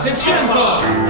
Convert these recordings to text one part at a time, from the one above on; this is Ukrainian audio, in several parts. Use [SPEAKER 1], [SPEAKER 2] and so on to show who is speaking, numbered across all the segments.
[SPEAKER 1] Sevchenko!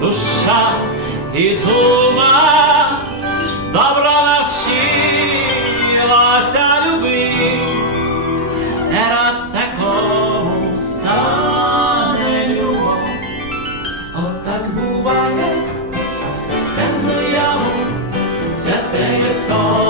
[SPEAKER 2] душа і дума. Добра навчилася люби, не раз такому стане любов, От так буває. Темно яву, це те є сон.